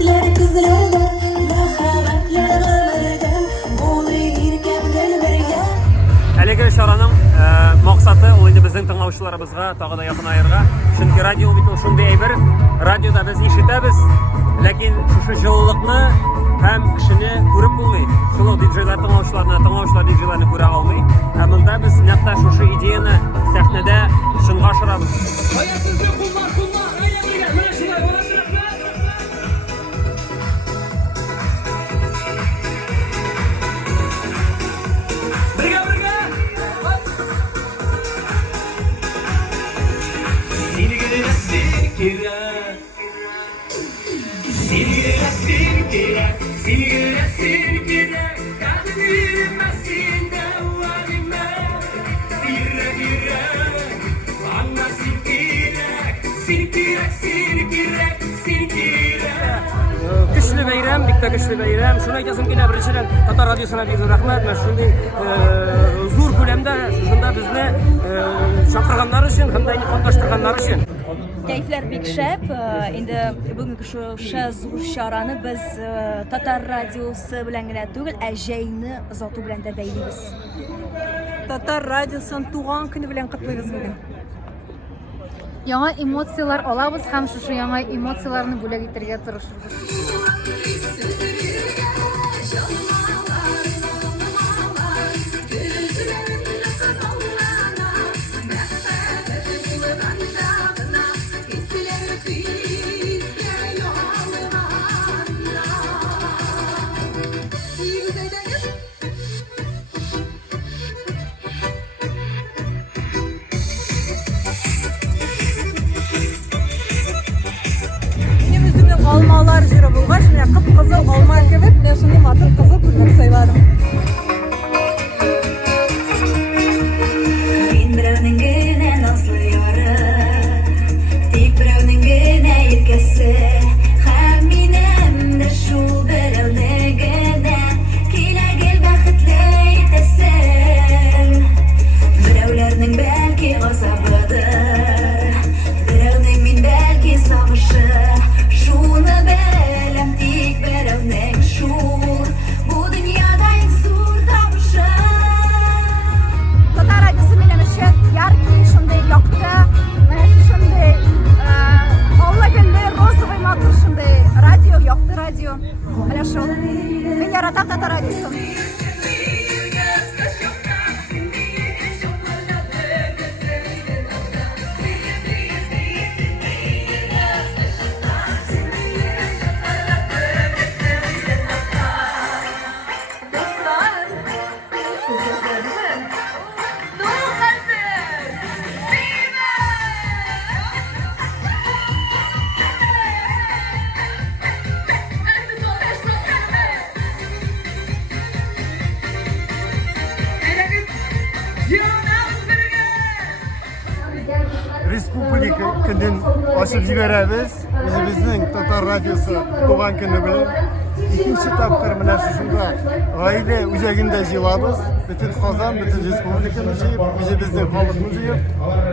Sizler kızlarda Merhametler ömürden Oluyor kemdel birge Әлеге шараның мақсаты ул инде безнең тыңлаучыларыбызга тагы да якын аерга. Чөнки радио бит ул шундый әйбер. Радиода без ишетәбез, ләкин шушы җылылыкны һәм кешене күреп булмый. Шул диджейлар тыңлаучылар диджейларны күрә алмый. Ә монда без нәкъ шушы идеяны сәхнәдә чынга ашырабыз. Güçlü beyram, bik güçlü beyram. Şuna aytasım ki birinchidan Tatar radiosuna bir rahmat. Men shunday zo'r ko'lamda shunda bizni chaqirganlar uchun, hamda qatnashtirganlar uchun. Keyifler bik şep. Endi bugungi shu zo'r sharani biz Tatar radiosi bilan gina tugul, ajayni zoti bilan da baylaymiz. Tatar radiosunun tuğan günü bilen kutlayız bugün. Яңа эмоциялар алабыз һәм шушы яңа эмоцияларны бүләк итәргә тырышабыз. Almalar jira bulgaç, ne kıpkızıl alma kebek, ne şunu matır kızıl bulmak saylarım. Мен біреудің гіне назлы яры Тек біреудің гіне еркесі Һәм минем де шул біреудің гіне Келе кел бәхетле итәсен Біреулердің бәлки ғазабыдыр Біреудің мин бәлки сағышы Шуны бәлем тик біреудің шул Бу дүнияда ең зур табышы Tatar radiosu benim için яркий, шундай якты, шундай алла гөлле, розовый матур шундай радио, якты радио. Менә шул. Мин яратам Татар радиосын. Respublika günden açıp jiberamiz. Bizning Tatar radiosi tug'an kuni bilan ikkinchi topqir mana shunda oila o'zagida jilamiz. Butun Qozon, butun respublikani jiyib, bizning xalqimizni jiyib,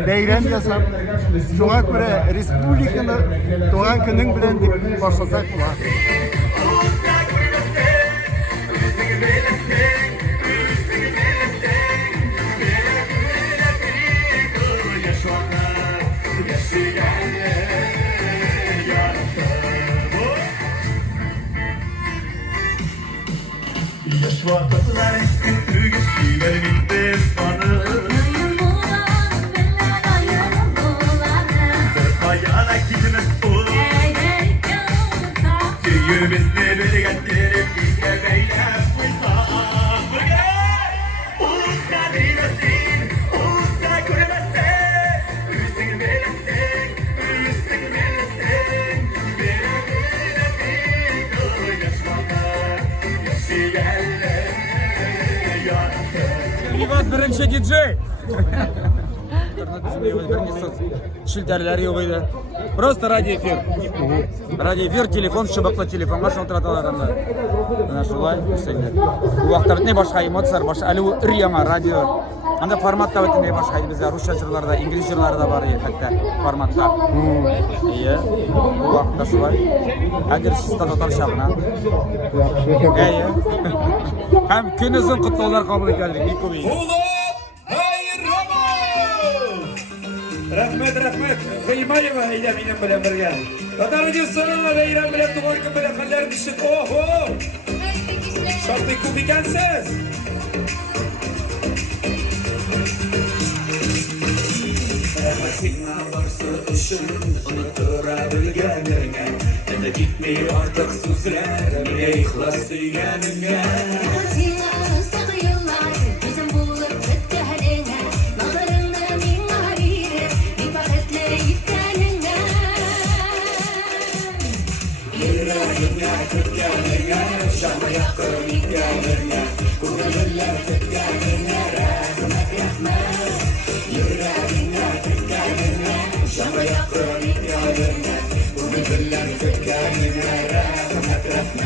bayram yasab, shunga ko'ra respublikani tug'an kuning bilan deb boshlasak bo'ladi. Birinchi DJ. Shildarlar yo'q edi. Просто радиоэфир. Радиоэфир, телефон, шыбыклы телефонга шалтырата алганда. Мына шулай эшләгән. Бу вакытта бөтенләй башка эмоциялар, башка әле ул өр-яңа радио. Анда форматта бөтенләй башка иде. Бездә русча җырларда, инглиз җырларда бар иде хәтта форматта. Ие. Бу вакытта шулай. Әгәр сез татарча гына. Ие. Һәм көнөзен котлаулар кабул ителде. Бик күп. Рәхмәт. Гыймаева әйдә минем белән бергә. Татар радиосының бәйрәм белән туган көн белән хәлләр ничек? Охо! Шактый күп икәнсез. Сиңа барсы өчен онытыра белгәнеңә, әнә китми артык сүзләр, миңа ихлас сөйгәнеңә. Сиңа сагыйлар, үзем булып беткәнеңә, назарыңны миңа биреп, ибарәтле иткәнеңә. Йөрәгеңә көткәнеңә, җанга якын иткәнеңә, күңелемә көткәнеңә, рәхмәт. Йөрәгеңә көткәнеңә, җанга якын иткәнеңә, күңелемә көткәнеңә, рәхмәт.